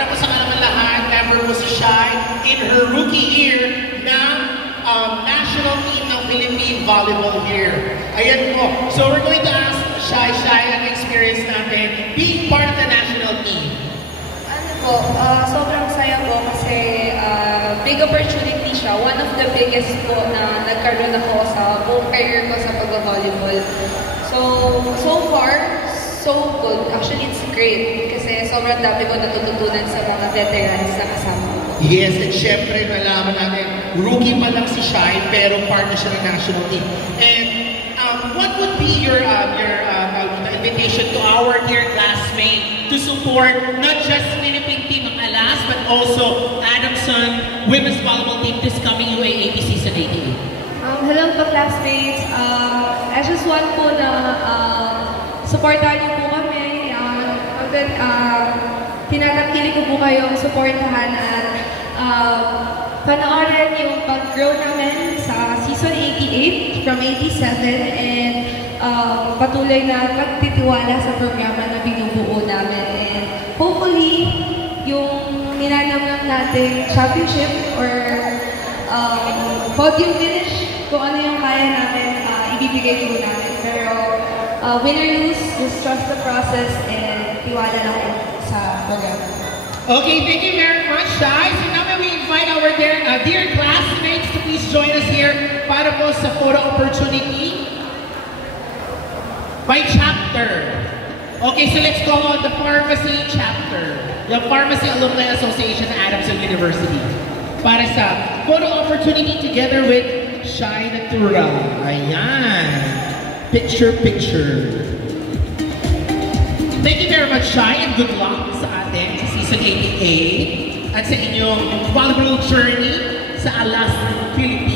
para po sa kalaman lahat, member po si Shai in her rookie year ng national team ng Philippine Volleyball year. Ayan po. So we're going to ask Shai, ang experience natin being part of the national team. Ano po, sobrang saya po kasi big opportunity siya. One of the biggest po na nagkaroon ako sa buong career ko sa pag-volleyball. So far, so good. Actually, it's great kasi sobrang dami ko natututunan sa mga veterans na kasama ko. Yes, and syempre nalaman natin, rookie pa lang si Shai pero part na siya ng national team. And what would be your invitation to our dear classmates to support not just Philippine team ng Alas but also Adamson Women's Volleyball team this coming UAAP season 88? Hello po classmates. I just want po na supportahan niyo po kami. Tinatangkilik ko po kayong supportahan at panoorin yung pag-grow namin sa season 88 from 87 and patuloy na pagtitiwala sa programa na binubuo namin. And hopefully, yung ninanamnam natin championship or podium finish, kung ano yung kaya namin, ibibigay po namin. Pero win or lose, just trust the process and tiwala lang sa programa. Okay, thank you very much, Shai. So now we invite our dear classmates to please join us here para po sa photo opportunity by chapter. Okay, so let's call on the Pharmacy chapter, the Pharmacy Alumni Association at Adamson University para sa photo opportunity together with Shai Natural. Ayan. Picture. Thank you very much, Shai, and good luck sa atin sa season 88 at sa inyong volleyball journey sa Alas, Philippines.